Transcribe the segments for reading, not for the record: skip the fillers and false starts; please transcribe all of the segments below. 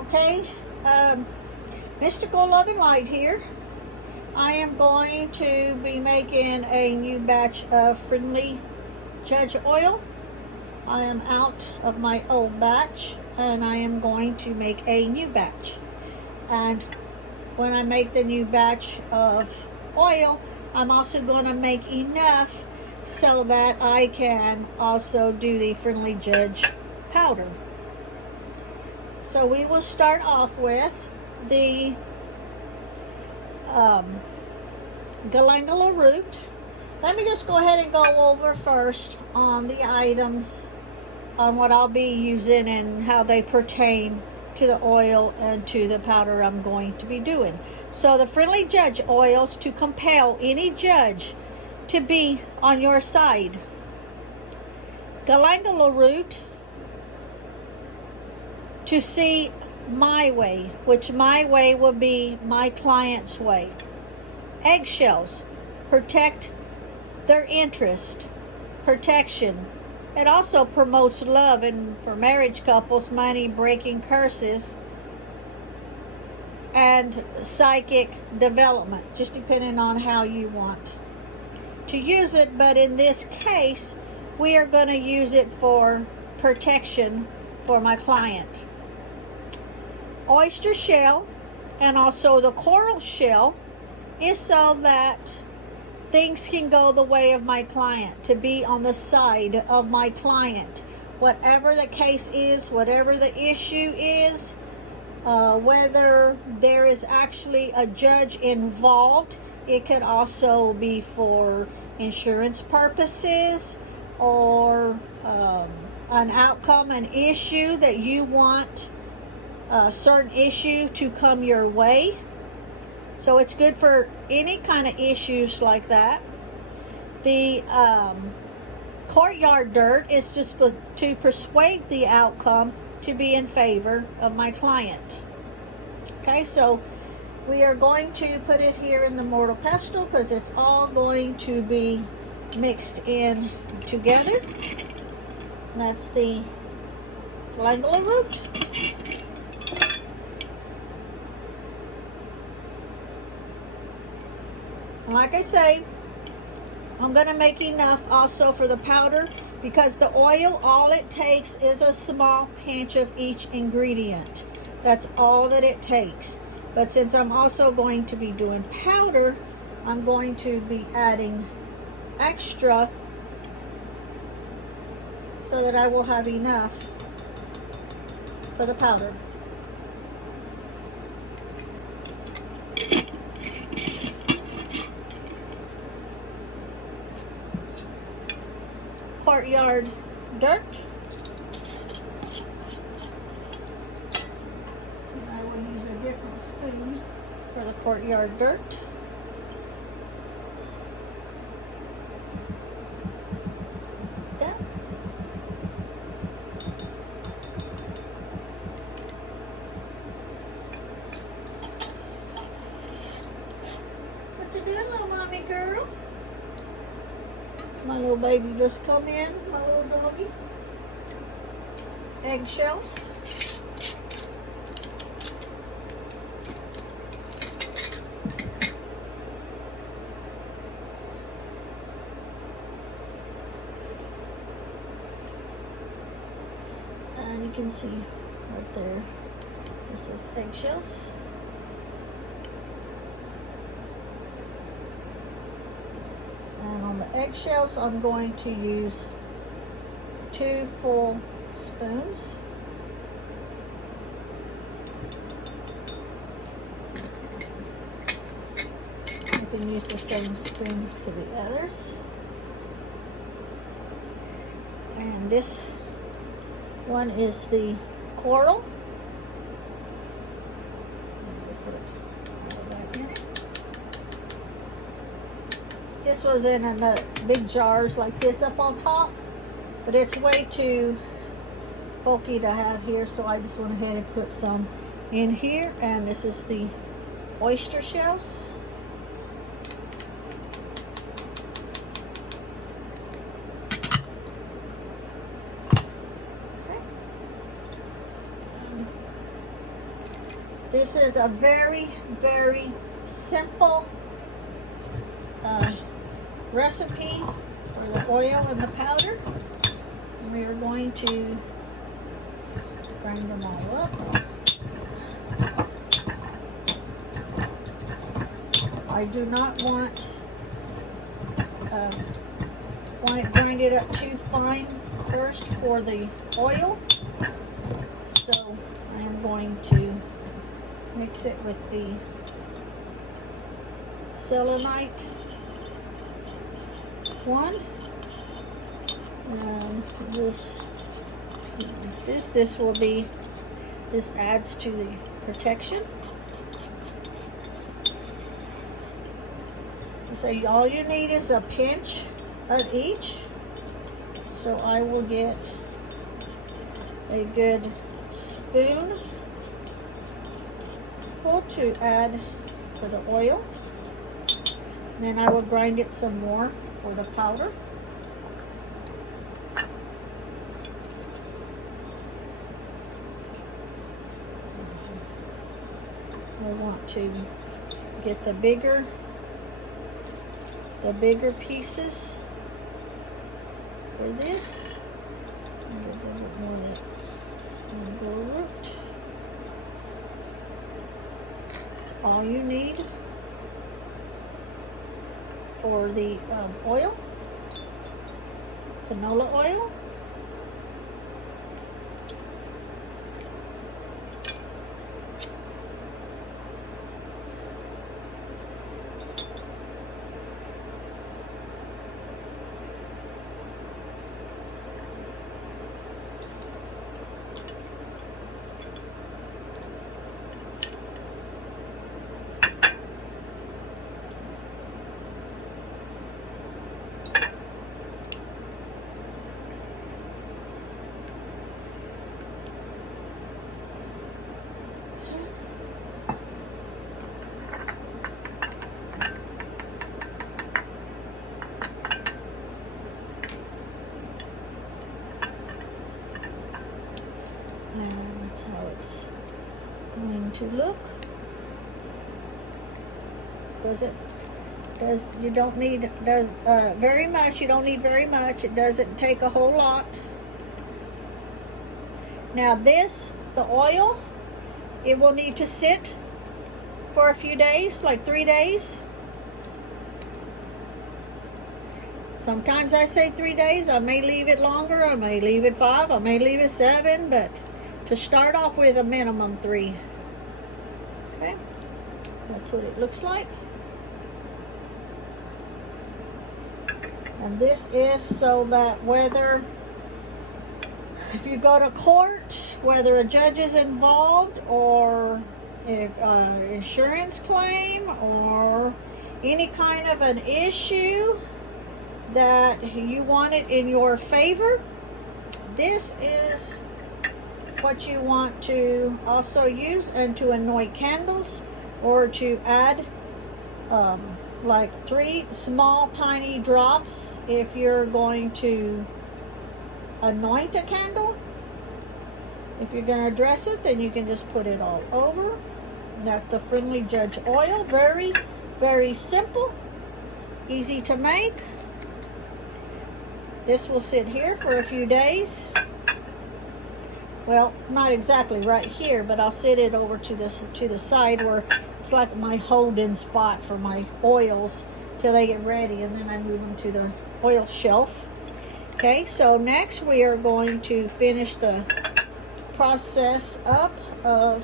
Okay, Mystical Love and Light here. I am going to be making a new batch of Friendly Judge oil. I am out of my old batch and I am going to make a new batch. And when I make the new batch of oil, I'm also going to make enough so that I can also do the Friendly Judge powder. So we will start off with the galangal root. Let me just go ahead and go over first on the items on what I'll be using and how they pertain to the oil and to the powder I'm going to be doing. So the Friendly Judge oils to compel any judge to be on your side. Galangal root to see my way, which my way will be my client's way. Eggshells, protect their interest, protection. It also promotes love and for marriage couples, money, breaking curses, and psychic development, just depending on how you want to use it. But in this case, we are going to use it for protection for my client. Oyster shell and also the coral shell is so that things can go the way of my client, to be on the side of my client. Whatever the case is, whatever the issue is, whether there is actually a judge involved, it could also be for insurance purposes or an outcome, an issue that you want a certain issue to come your way. So it's good for any kind of issues like that. The courtyard dirt is just to persuade the outcome to be in favor of my client. Okay, so we are going to put it here in the mortar pestle because it's all going to be mixed in together. That's the galangal root. Like I say, I'm going to make enough also for the powder because the oil, all it takes is a small pinch of each ingredient. That's all that it takes. But since I'm also going to be doing powder, I'm going to be adding extra so that I will have enough for the powder. Courtyard dirt. And I will use a different spoon for the courtyard dirt. Like that. What you doing, little mommy girl? My little baby just come in, my little doggy. Eggshells. And you can see right there, this is eggshells. And on the eggshells, I'm going to use 2 full spoons. You can use the same spoon for the others. And this one is the coral. This was in big jars like this up on top, but it's way too bulky to have here, so I just went ahead and put some in here. And this is the oyster shells. This is a very, very simple recipe for the oil and the powder. We are going to grind them all up. I do not want to grind it up too fine first for the oil. So I am going to mix it with the selenite one. And this will be, this adds to the protection. So all you need is a pinch of each. So I will get a good spoon full to add for the oil. Then I will grind it some more for the powder. I want to get the bigger pieces for this. A little bit more of that root. That's all you need for the oil, canola oil. And that's how it's going to look. You don't need very much. You don't need very much. It doesn't take a whole lot. Now this, the oil, it will need to sit for a few days, like 3 days. Sometimes I say 3 days. I may leave it longer. I may leave it 5. I may leave it 7. But to start off with, a minimum 3. Okay, that's what it looks like. And this is so that whether, if you go to court, whether a judge is involved, or if insurance claim, or any kind of an issue that you want it in your favor, this is what you want to also use, and to anoint candles, or to add like 3 small tiny drops if you're going to anoint a candle. If you're going to dress it, then you can just put it all over. That's the Friendly Judge oil. Very, very simple, easy to make. This will sit here for a few days. Well, not exactly right here, but I'll sit it over to the side where it's like my holding spot for my oils till they get ready, and then I move them to the oil shelf. Okay, so next we are going to finish the process up of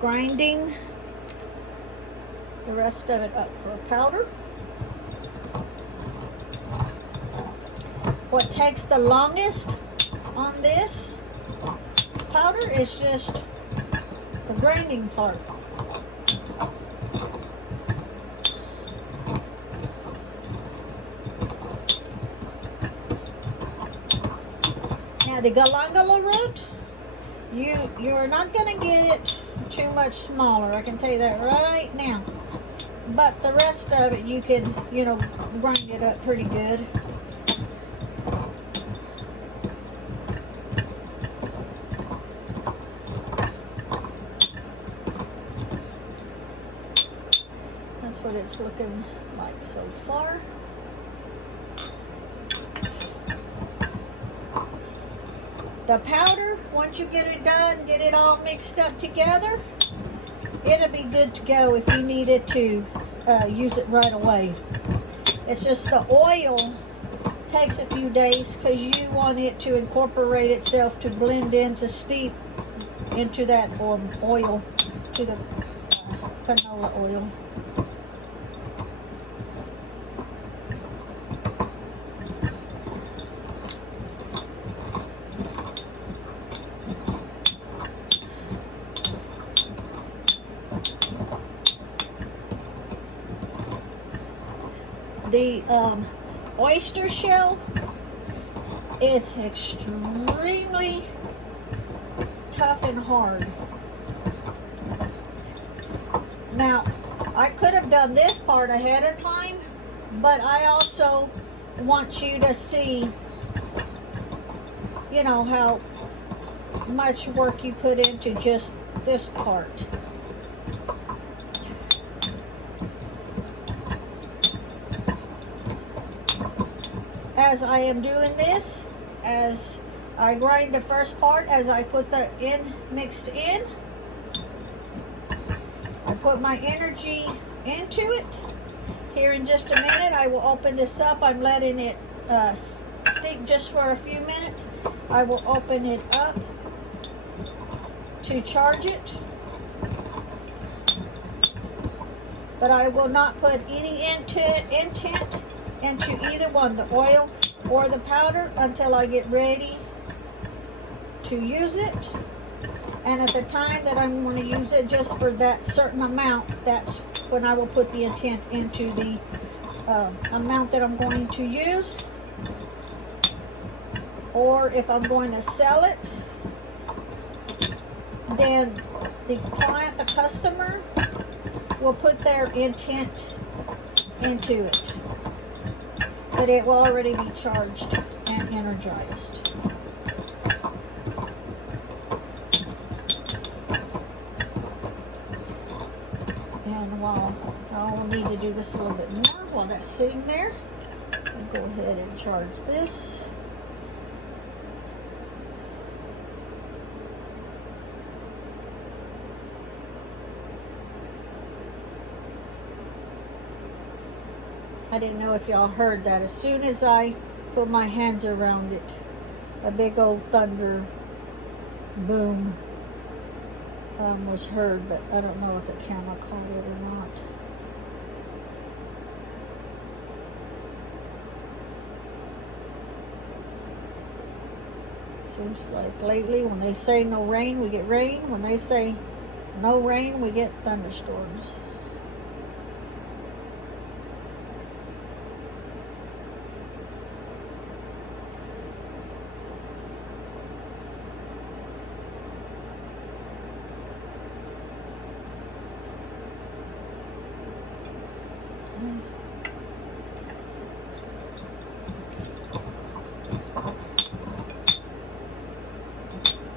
grinding the rest of it up for powder. What takes the longest on this powder is just the grinding part. Now the galangala root, you're not going to get it too much smaller, I can tell you that right now. But the rest of it you can, grind it up pretty good. what it's looking like so far. The powder, once you get it done, get it all mixed up together, it'll be good to go if you needed to use it right away. It's just the oil takes a few days because you want it to incorporate itself to blend in, to steep into that oil, to the canola oil. The oyster shell is extremely tough and hard. Now, I could have done this part ahead of time, but I also want you to see, you know, how much work you put into just this part. As I am doing this, as I grind the first part, as I put the mixed in, I put my energy into it. Here in just a minute, I will open this up. I'm letting it steep just for a few minutes. I will open it up to charge it. But I will not put any intent into either one, the oil or the powder, until I get ready to use it. And at the time that I'm going to use it, just for that certain amount, that's when I will put the intent into the amount that I'm going to use. Or if I'm going to sell it, then the client, the customer, will put their intent into it. But it will already be charged and energized. And while I'll need to do this a little bit more while that's sitting there, I'll go ahead and charge this. I didn't know if y'all heard that. As soon as I put my hands around it, a big old thunder boom was heard, but I don't know if the camera caught it or not. Seems like lately when they say no rain, we get rain. When they say no rain, we get thunderstorms.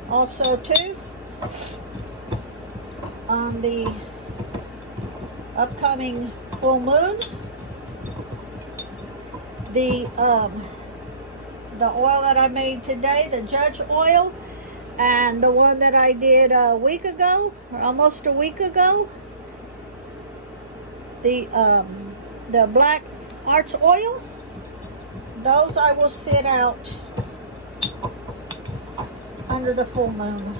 Also too, on the upcoming full moon, the oil that I made today, the Judge oil, and the one that I did a week ago, or almost a week ago, the Black Arts oil, those I will sit out under the full moon.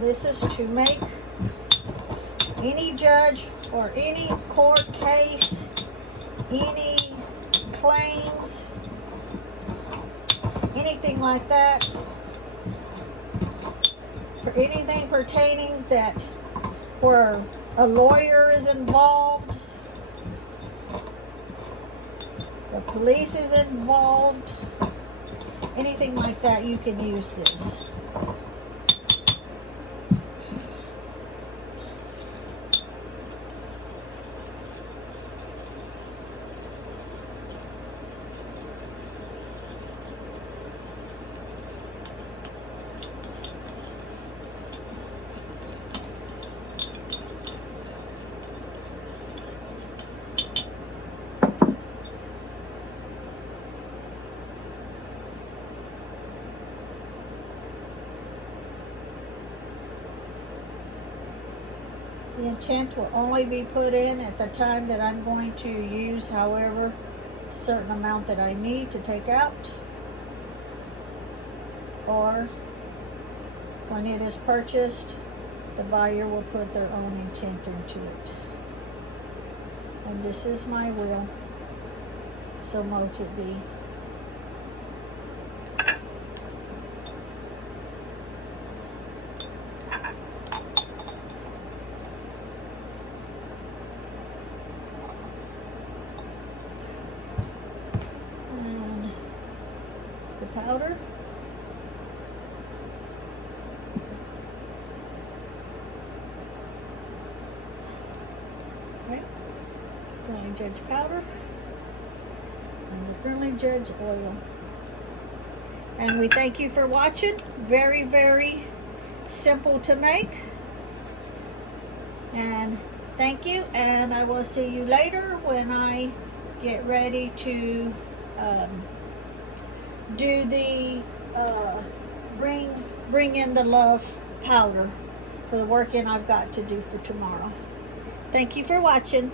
This is to make any judge or any court case, any claims, anything like that, for anything pertaining that where a lawyer is involved, the police is involved, anything like that, you can use this. The intent will only be put in at the time that I'm going to use, however, a certain amount that I need to take out, or when it is purchased, the buyer will put their own intent into it. And this is my will, so mote it be. The powder. Okay. Friendly Judge powder. And the Friendly Judge oil. And we thank you for watching. Very, very simple to make. And thank you. And I will see you later when I get ready to do the bring in the love powder for the work-in I've got to do for tomorrow. Thank you for watching.